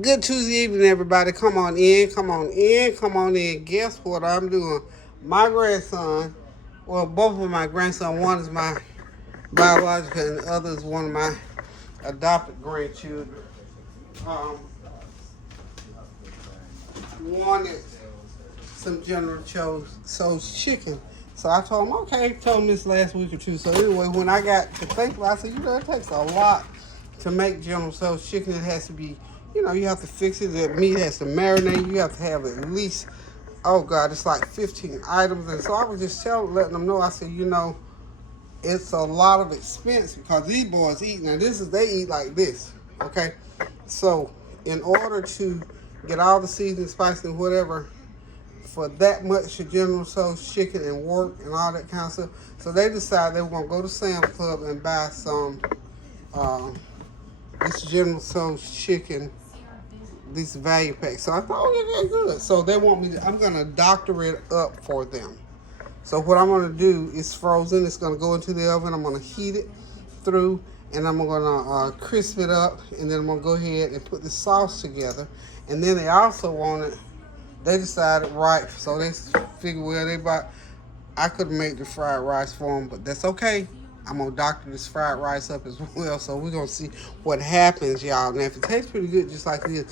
Good Tuesday evening, everybody. Come on in, come on in, come on in. Guess what I'm doing? My grandson, well, both of my grandsons, one is my biological and the other is one of my adopted grandchildren. Um, wanted some General Tso's chicken. So I told him, okay, told him this last week or two. So anyway, when I got to think about it, I said, it takes a lot to make General Tso's chicken. It has to be, you have to fix it. The meat has to marinate. You have to have at least, oh God, it's like 15 items. And so I was just letting them know, I said, it's a lot of expense because these boys eat. Now they eat like this, okay? So in order to get all the seasoning, spice, and whatever for that much of General Tso's chicken and work and all that kind of stuff. So they decided they were going to go to Sam's Club and buy some this General Tso's chicken, this value pack. So I thought, oh, yeah, they're good. So they want me I'm going to doctor it up for them. So what I'm going to do is frozen. It's going to go into the oven. I'm going to heat it through, and I'm going to crisp it up, and then I'm going to go ahead and put the sauce together. And then they also wanted, they decided, right, so they figured, well, I could make the fried rice for them, but that's okay. I'm going to doctor this fried rice up as well, so we're going to see what happens, y'all. Now, if it tastes pretty good, just like this,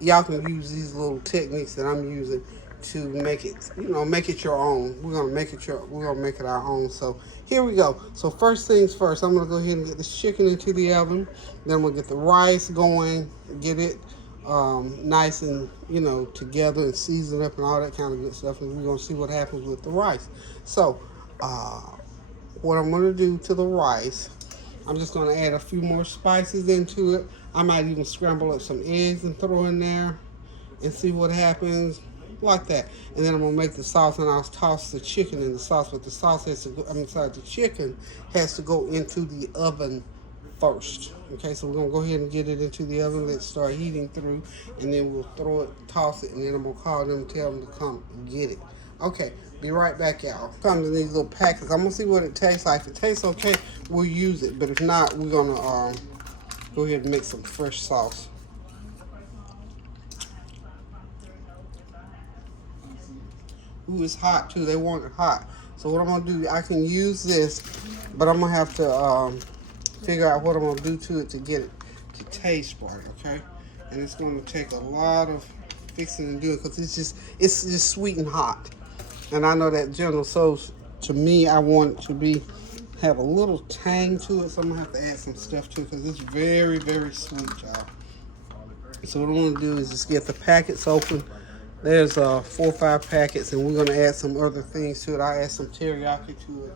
y'all can use these little techniques that I'm using to make it, make it your own. We're gonna make it our own. So here we go. So first things first, I'm gonna go ahead and get this chicken into the oven. Then I'm gonna get the rice going, get it nice and together and seasoned up and all that kind of good stuff. And we're gonna see what happens with the rice. So what I'm gonna do to the rice, I'm just gonna add a few more spices into it. I might even scramble up some eggs and throw in there and see what happens. Like that. And then I'm going to make the sauce, and I'll toss the chicken in the sauce, but the sauce has to go, the chicken has to go into the oven first. Okay, so we're going to go ahead and get it into the oven, let it start heating through, and then we'll toss it, and then I'm going to call them and tell them to come get it. Okay, be right back, y'all. Comes in these little packets. I'm going to see what it tastes like. If it tastes okay, we'll use it, but if not, we're going to go ahead and make some fresh sauce. Ooh, it's hot too. They want it hot. So what I'm gonna do, I can use this, but I'm gonna have to figure out what I'm gonna do to it to get it to taste right. Okay, and it's gonna take a lot of fixing and doing because it's just sweet and hot. And I know that General Tso's, to me, I want it to have a little tang to it, so I'm gonna have to add some stuff to it because it's very, very sweet, y'all. So what I'm gonna do is just get the packets open. There's 4 or 5 packets, and we're going to add some other things to it. I'll add some teriyaki to it,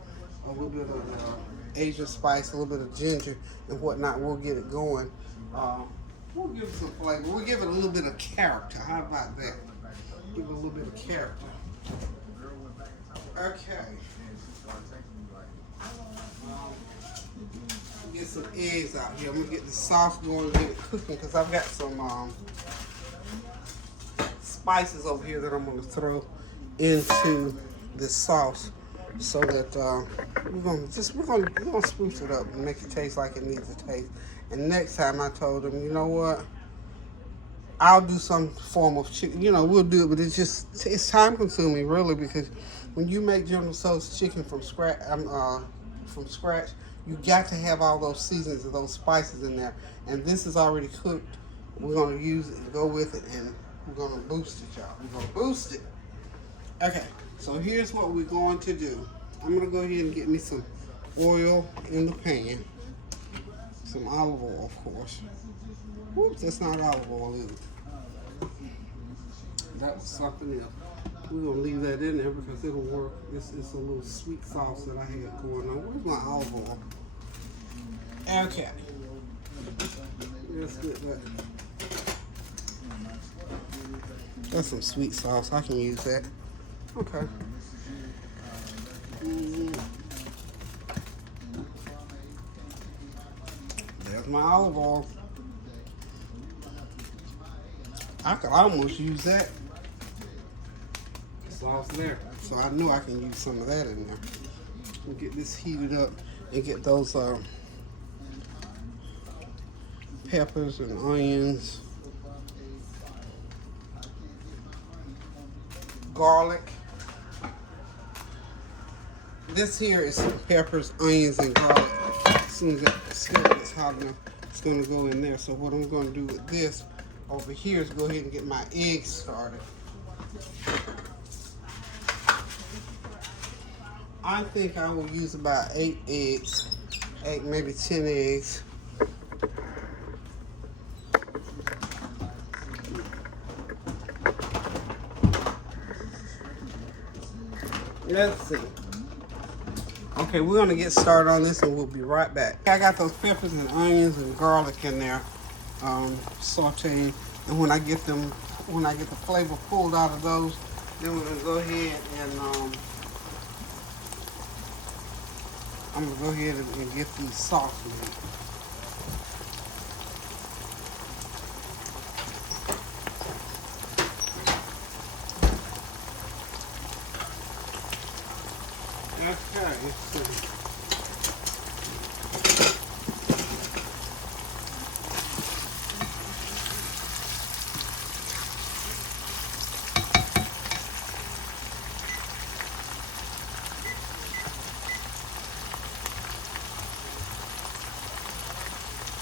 a little bit of Asian spice, a little bit of ginger and whatnot. We'll get it going. We'll give it some flavor. We'll give it a little bit of character. How about that? Give it a little bit of character. Okay. Get some eggs out here. I'm going to get the sauce going and get it cooking because I've got some spices over here that I'm going to throw into this sauce so that we're gonna spruce it up and make it taste like it needs to taste. And next time I told them, you know what, I'll do some form of chicken. We'll do it, but it's time consuming really, because when you make General Tso's chicken from scratch, you got to have all those seasonings and those spices in there. And this is already cooked. We're going to use it and go with it, and we're going to boost it, y'all. We're going to boost it. Okay, so here's what we're going to do. I'm going to go ahead and get me some oil in the pan. Some olive oil, of course. Whoops, that's not olive oil, is it? That was something else. We're going to leave that in there because it'll work. It's a little sweet sauce that I had going on. Where's my olive oil? Okay. Let's get that. That's some sweet sauce. I can use that. Okay. There's my olive oil. I could almost use that sauce there. So I know I can use some of that in there. We'll get this heated up and get those peppers and onions garlic. This here is some peppers, onions, and garlic. As soon as that skillet gets hot enough, it's going to go in there. So what I'm going to do with this over here is go ahead and get my eggs started. I think I will use about 8 eggs, 8, maybe 10 eggs. Let's see. Okay, we're gonna get started on this and we'll be right back. I got those peppers and onions and garlic in there, sauteing. And when I get the flavor pulled out of those, then we're gonna go ahead and I'm gonna go ahead and get these sauce made. Okay, let's see.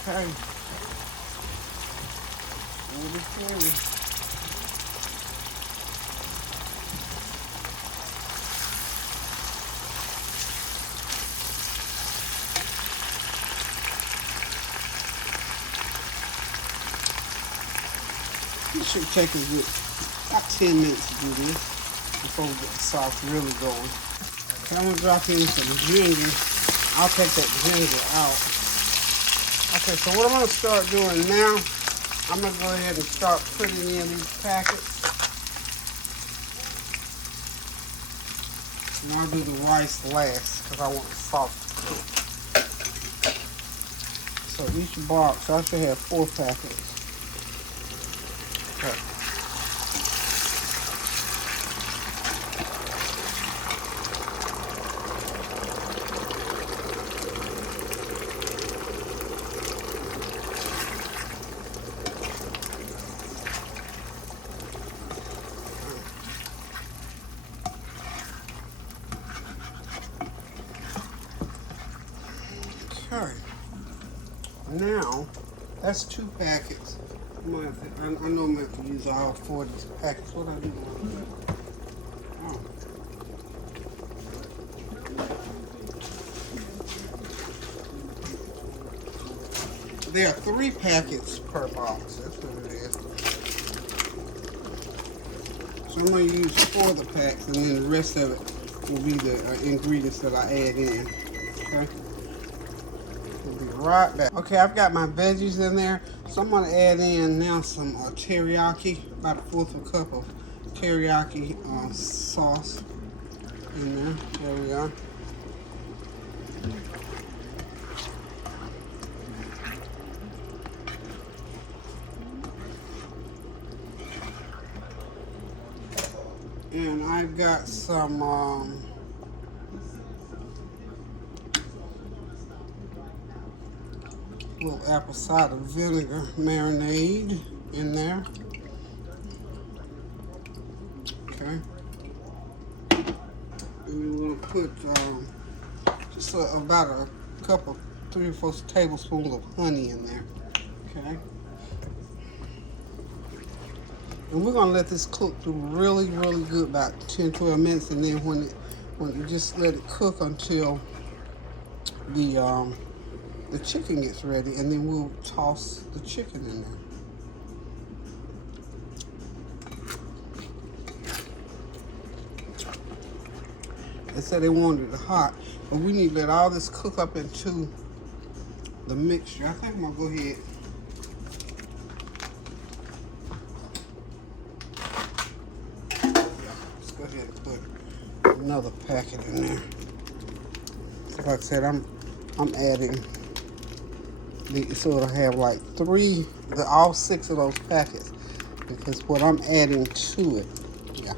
Okay. It should take a good about 10 minutes to do this before we get the sauce really going. Okay, I'm gonna drop in some ginger. I'll take that ginger out. Okay, so what I'm gonna start doing now, I'm gonna go ahead and start putting in these packets. And I'll do the rice last because I want the sauce to cook. So each box, I should have 4 packets. Okay. Okay. Now, that's 2 packets. I know I'm going to have to use all 4 of these packets. What I do? Oh. There are 3 packets per box. That's what it is. So I'm going to use 4 of the packs, and then the rest of it will be the ingredients that I add in. Okay? We'll be right back. Okay, I've got my veggies in there. So I'm going to add in now some teriyaki, about a 1/4 cup of teriyaki sauce in there. There we go. And I've got some little apple cider vinegar marinade in there. Okay. And we're going to put just about a couple, 3 or 4 tablespoons of honey in there. Okay. And we're going to let this cook through really, really good, about 10, 12 minutes. And then when you just let it cook until the chicken gets ready, and then we'll toss the chicken in there. They said they wanted it hot, but we need to let all this cook up into the mixture. I think I'm gonna go ahead. Let's go ahead and put another packet in there. Like I said, I'm adding. So it'll have like all 6 of those packets, because what I'm adding to it, yeah,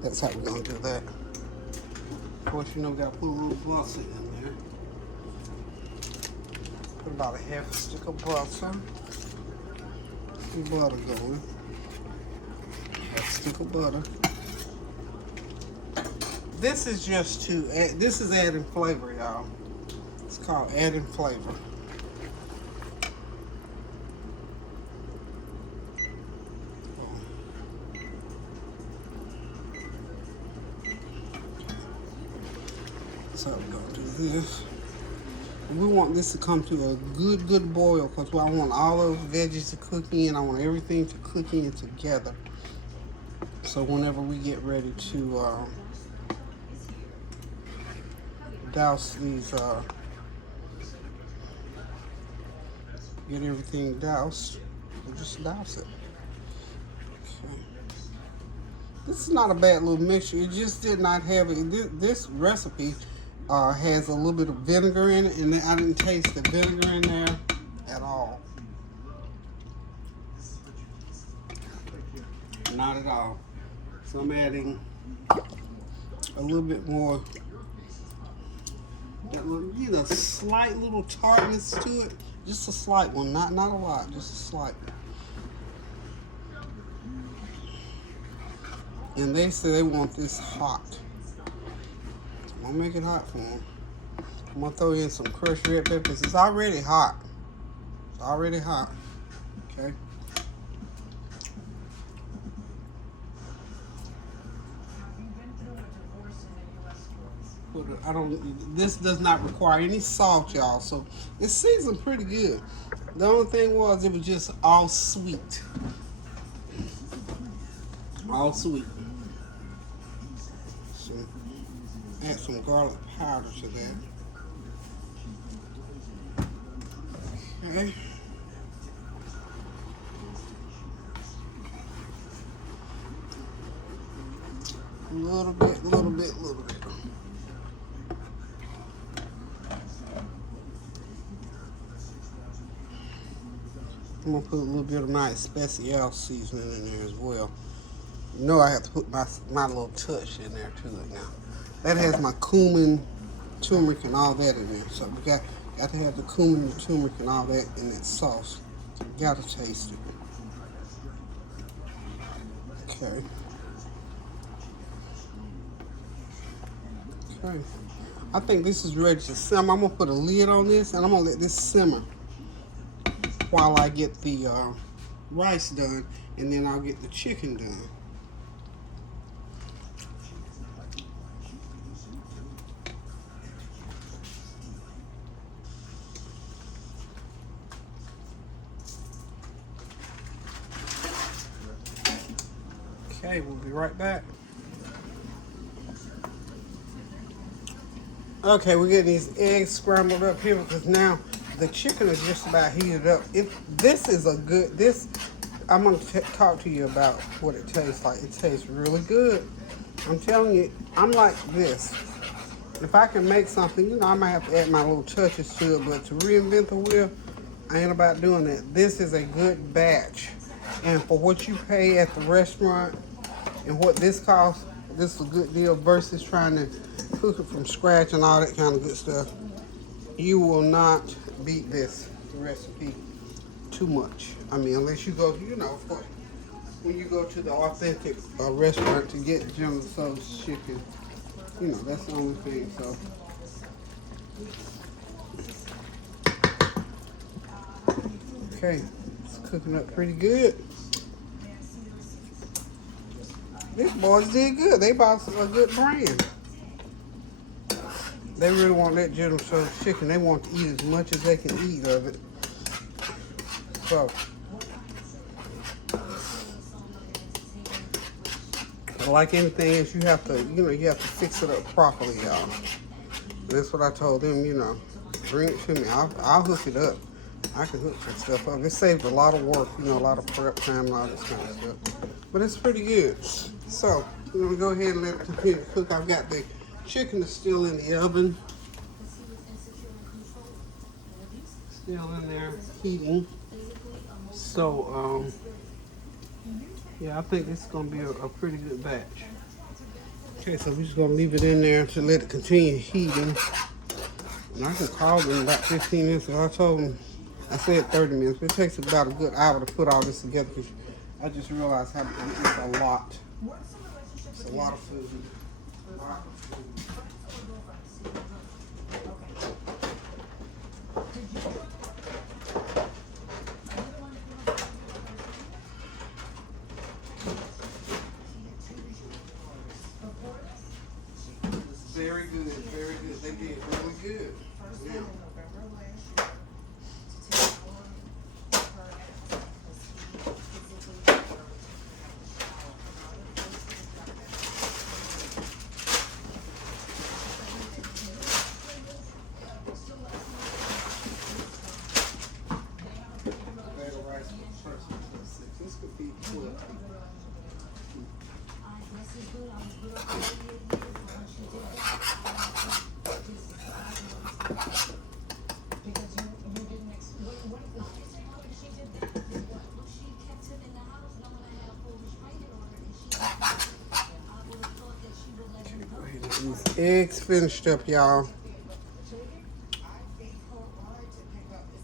that's how we're gonna do that. Of course, you know, we gotta put a little butter in there. Put about a 1/2 stick of butter. Butter going. 1/2 stick of butter. This is just to add, this is adding flavor, y'all. It's called adding flavor. So we're gonna do this. We want this to come to a good boil because I want all those veggies to cook in. I want everything to cook in together. So whenever we get ready to douse these, get everything doused, we'll just douse it. Okay. This is not a bad little mixture. It just did not have it. This recipe has a little bit of vinegar in it, and I didn't taste the vinegar in there at all. Not at all. So I'm adding a little bit more, get a slight little tartness to it. Just a slight one, not a lot, just a slight. And they say they want this hot. I'm gonna make it hot for them. I'm gonna throw in some crushed red peppers. It's already hot. It's already hot. Okay. This does not require any salt, y'all. So it's seasoned pretty good. The only thing was it was just all sweet. All sweet. So add some garlic powder to that. Okay. A little bit. I'm gonna put a little bit of my especial seasoning in there as well. You know I have to put my little touch in there to it now. That has my cumin, turmeric, and all that in there. So we got to have the cumin, the turmeric, and all that in that sauce. So we gotta taste it. Okay. Okay. I think this is ready to simmer. I'm gonna put a lid on this, and I'm gonna let this simmer while I get the rice done, and then I'll get the chicken done. Okay, we'll be right back. Okay, we're getting these eggs scrambled up here because now the chicken is just about heated up. I'm going to talk to you about what it tastes like. It tastes really good. I'm telling you, I'm like this. If I can make something, I might have to add my little touches to it, but to reinvent the wheel, I ain't about doing that. This is a good batch. And for what you pay at the restaurant and what this costs, this is a good deal versus trying to cook it from scratch and all that kind of good stuff. You will not beat this recipe too much. I mean, unless you go, when you go to the authentic restaurant to get General Tso's chicken, that's the only thing. So, okay, it's cooking up pretty good. These boys did good. They bought a good brand. They really want that General Tso's chicken. They want to eat as much as they can eat of it. So, like anything else, you have to fix it up properly, y'all. That's what I told them, bring it to me. I'll hook it up. I can hook some stuff up. It saved a lot of work, a lot of prep time and all this kind of stuff. But it's pretty good. So, we're going to go ahead and let it continue to cook. I've got the chicken is still in the oven. Still in there heating. So, yeah, I think this is going to be a pretty good batch. Okay, so we're just going to leave it in there to let it continue heating. And I can call them about 15 minutes. So I told them, I said 30 minutes, but it takes about a good hour to put all this together because I just realized how it's a lot. It's a lot of food. Very good, very good. They did really good. Yeah. This could be 12. These eggs finished up, y'all.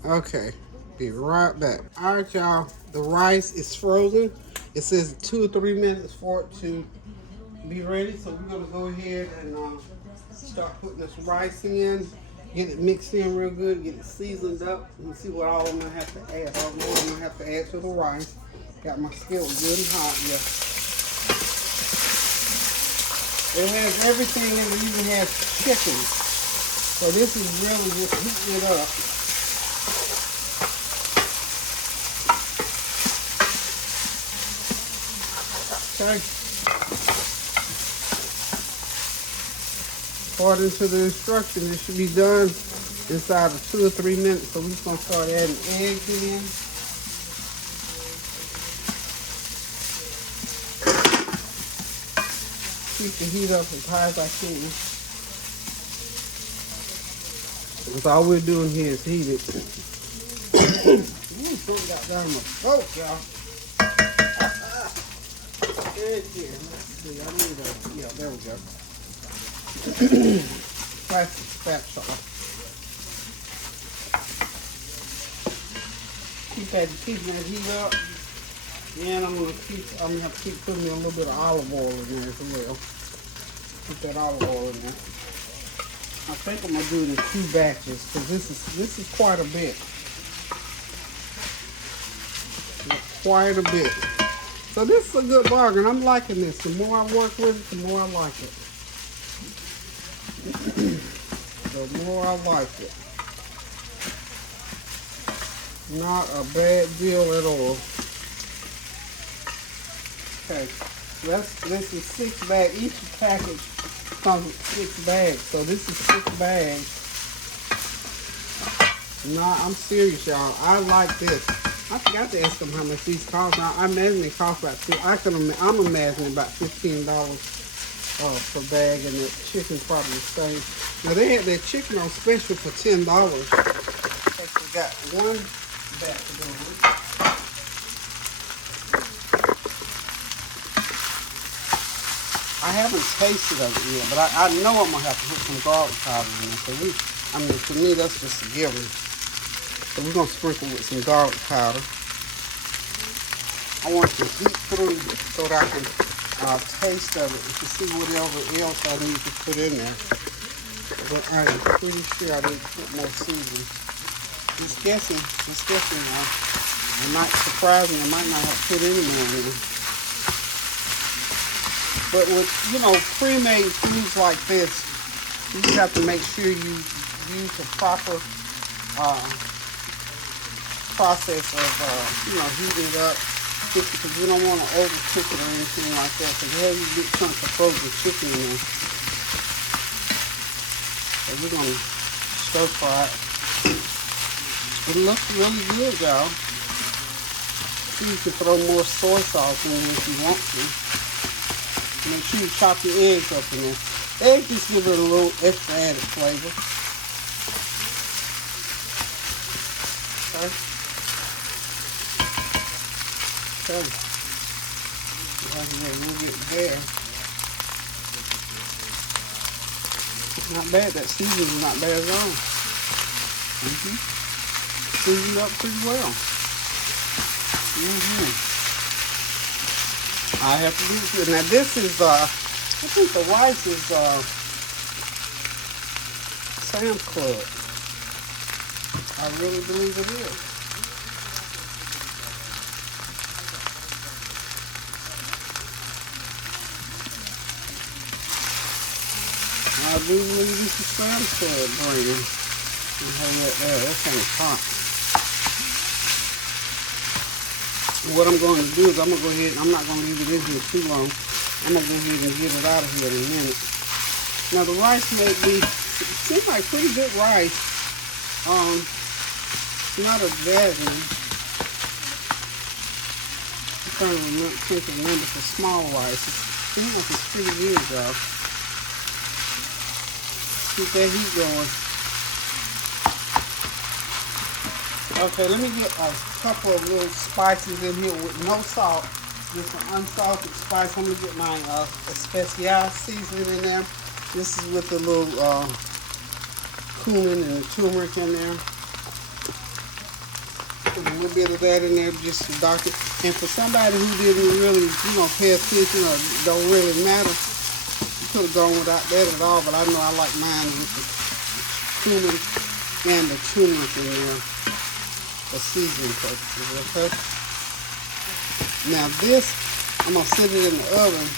Okay, be right back. All right, y'all. The rice is frozen. It says 2 or 3 minutes for it to be ready. So we're gonna go ahead and start putting this rice in. Get it mixed in real good. Get it seasoned up. Let me see what all I'm gonna have to add. All I'm gonna have to add to the rice. Got my skillet good and hot. Yeah. It has everything in it. Even has chicken. So this is really just heating it up. Okay. According to the instructions, it should be done inside of 2 or 3 minutes. So we're just gonna start adding eggs in. Keep the heat up as high as I can. Because all we're doing here is heat it. Ooh, something got down my throat, y'all. Let's see, I need a, yeah, there we go. Plastic spatula. Keeping that heat up. And I'm gonna have to keep putting a little bit of olive oil in there as well. Put that olive oil in there. I think I'm gonna do it in 2 batches because this is quite a bit. Quite a bit. So this is a good bargain. I'm liking this. The more I work with it, the more I like it. The more I like it. Not a bad deal at all. Okay, this is 6 bags. Each package comes with 6 bags. So this is 6 bags. Nah, I'm serious, y'all. I like this. I forgot to ask them how much these cost. Now, I imagine they cost about I'm imagining about $15 per bag, and the chicken's probably the same. Now they had their chicken on special for $10. Okay, so we got 1 batch to go with. I haven't tasted of it yet, but I know I'm gonna have to put some garlic powder in it. So to me, that's just a given. So we're gonna sprinkle with some garlic powder. I want it to heat through so that I can taste of it and to see whatever else I need to put in there. But I'm pretty sure I need to put more seasoning. Just guessing. It might surprise me. I might not have put any more in. But with, pre-made foods like this, you just have to make sure you use the proper process of, heating it up. Just because you don't want to overcook it or anything like that. Because you have these big chunks of frozen chicken in there. So we're going to stir fry it. It looks really good, y'all. So you can throw more soy sauce in there if you want to. Make sure you chop your eggs up in there. Eggs just give it a little extra added flavor. Okay. We'll get there. Not bad. That seasoning is not bad at all. Seasoned up pretty well. I have to do this. Now this is I think the rice is Sam's Club. I really believe it is. I do believe this is Sam's Club brand. That thing's hot. What I'm going to do is I'm going to go ahead, I'm not going to leave it in here too long. I'm going to go ahead and get it out of here in a minute. Now the rice may be, it seems like pretty good rice. Not a bad one. I'm trying to think of remember for small rice. It seems like it's pretty good, y'all. Keep that heat going. Okay, let me get a couple of little spices in here with no salt. Just an unsalted spice. I'm going to get my especial seasoning in there. This is with the little cumin and the turmeric in there. A little bit of that in there just to darken. And for somebody who didn't really, pay attention or don't really matter, you could have gone without that at all. But I know I like mine with the cumin and the turmeric in there for seasoning purposes, okay? Now this, I'm going to set it in the oven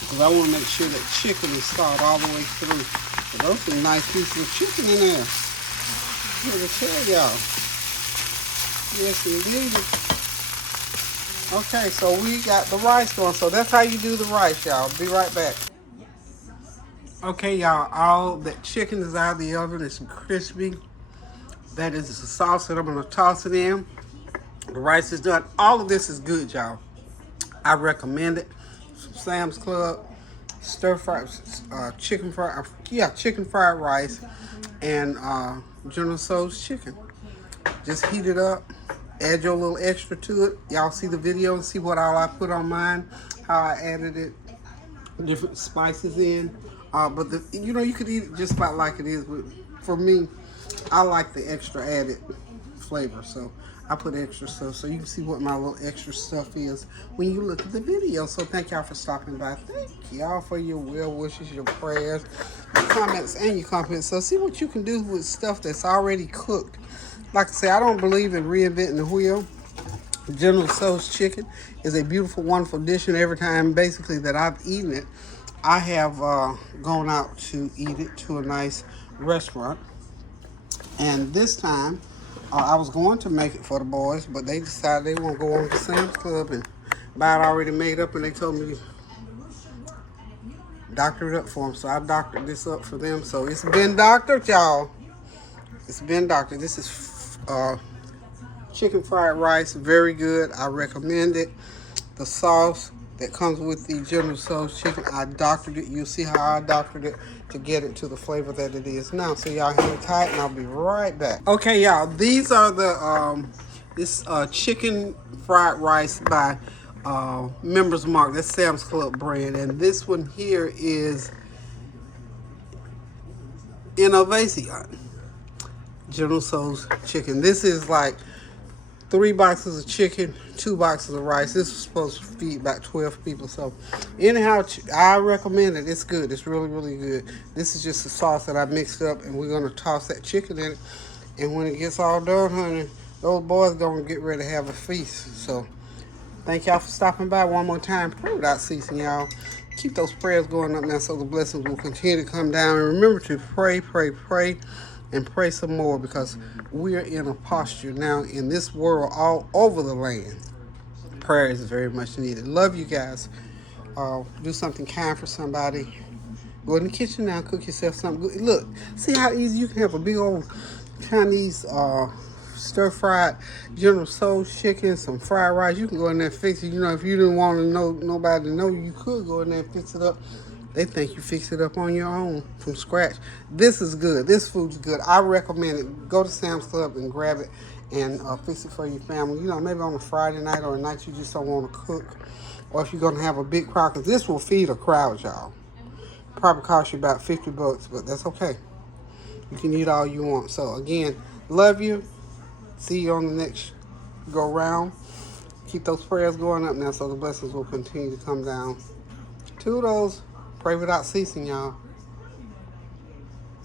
because I want to make sure that chicken is thawed all the way through. But those are nice pieces of chicken in there. I'm going to tell y'all. Yes, indeed. Okay, so we got the rice going. So that's how you do the rice, y'all. Be right back. Okay, y'all. All that chicken is out of the oven. It's crispy. That is the sauce that I'm going to toss it in. The rice is done. All of this is good, y'all. I recommend it. From Sam's Club. Stir fried chicken fried rice and General Tso's chicken. Just heat it up. Add your little extra to it. Y'all see the video and see what all I put on mine. How I added it. Different spices in. But you could eat it just about like it is. But for me, I like the extra added flavor. So I put extra stuff so you can see what my little extra stuff is when you look at the video. So thank y'all for stopping by. Thank y'all for your well wishes, your prayers, your comments, and your compliments. So see what you can do with stuff that's already cooked. Like I say, I don't believe in reinventing the wheel. General Tso's chicken is a beautiful, wonderful dish, and every time basically that I've eaten it, I have gone out to eat it to a nice restaurant. And this time, I was going to make it for the boys, but they decided they want to go on to Sam's Club and buy it already made up, and they told me to doctor it up for them. So I doctored this up for them. So it's been doctored, y'all. It's been doctored. This is chicken fried rice, very good. I recommend it. The sauce that comes with the General Tso's chicken, I doctored it. You'll see how I doctored it to get it to the flavor that it is now. So y'all hang tight and I'll be right back. Okay, y'all, these are the this chicken fried rice by Members Mark. That's Sam's Club brand, and this one here is Innovasian. General Tso's chicken. This is like 3 boxes of chicken, 2 boxes of rice. This is supposed to feed about 12 people. So anyhow, I recommend it. It's good. It's really, really good. This is just the sauce that I mixed up, and we're going to toss that chicken in it. And when it gets all done, honey, those boys going to get ready to have a feast. So thank y'all for stopping by one more time. Pray without ceasing, y'all. Keep those prayers going up now so the blessings will continue to come down. And remember to pray, pray, pray. And pray some more, because we are in a posture now in this world all over the land. Prayer is very much needed. Love you guys. Do something kind for somebody. Go in the kitchen now, cook yourself something good. Look, see how easy you can have a big old Chinese stir-fried General Tso's chicken, some fried rice. You can go in there and fix it. If you didn't want nobody to know, you could go in there and fix it up. They think you fix it up on your own from scratch. This is good. This food's good. I recommend it. Go to Sam's Club and grab it and fix it for your family. Maybe on a Friday night or a night you just don't want to cook. Or if you're going to have a big crowd, because this will feed a crowd, y'all. Probably cost you about $50, but that's okay. You can eat all you want. So, again, love you. See you on the next go round. Keep those prayers going up now so the blessings will continue to come down. Toodles. Pray without ceasing, y'all.